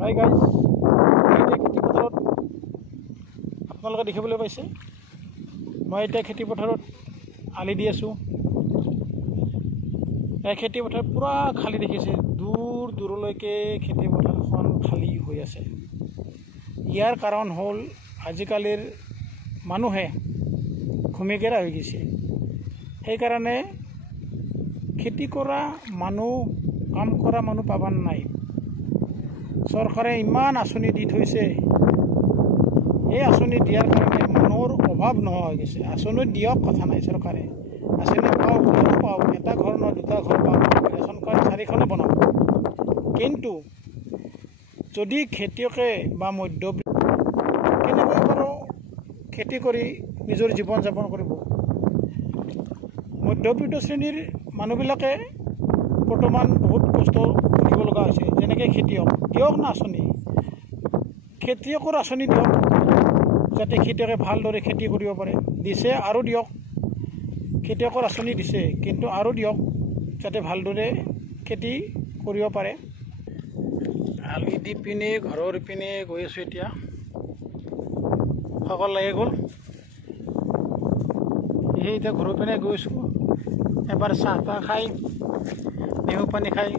Hi guys, এতিয়া খেতিপথাৰত আপোনালোকে দেখিবলৈ পাইছে। মই এতিয়া খেতিপথাৰত আলি দি আছোঁ। এই খেতিপথাৰ পূৰা খালী দেখিছে, দূৰ দূৰলৈকে খেতিপথাৰখন খালী হৈ আছে। ইয়াৰ কাৰণ হ'ল আজিকালিৰ মানুহে ঘুমেগেৰা হৈ গৈছে। সেইকাৰণে খেতি কৰা মানুহ, কাম কৰা মানুহ পাব নাই। চৰকাৰে ইমান আঁচনি দি থৈছে, এই আঁচনি দিয়াৰ কাৰণে মানুহৰ অভাৱ নোহোৱা হৈ গৈছে। আঁচনি দিয়ক, কথা নাই, চৰকাৰে আঁচনি পাওক, কিয়নো পাওক, এটা ঘৰ নহয় দুটা ঘৰ পাওক, ৰেচন কাৰ্ড 4খনো বনাওক। কিন্তু যদি খেতিয়কে বা মধ্যবিত্ত কেনেকৈ বাৰু খেতি কৰি নিজৰ জীৱন যাপন কৰিব? মধ্যবিত্ত শ্ৰেণীৰ মানুহবিলাকে বৰ্তমান বহুত কষ্ট কৰিব লগা হৈছে। যেনেকৈ খেতিয়ক দিয়ক না আঁচনি, খেতিয়কৰ আঁচনি দিয়ক, যাতে খেতিয়কে ভালদৰে খেতি কৰিব পাৰে। দিছে আৰু দিয়ক, খেতিয়কৰ আঁচনি দিছে, কিন্তু আৰু দিয়ক, যাতে ভালদৰে খেতি কৰিব পাৰে। আলি দি পিনে ঘৰৰ পিনে গৈ আছোঁ। এতিয়া সকল লাগি গ'ল, সেই এতিয়া ঘৰৰ পিনে গৈ আছোঁ। এবাৰ চাহ তাহ খাই, নেমু পানী খাই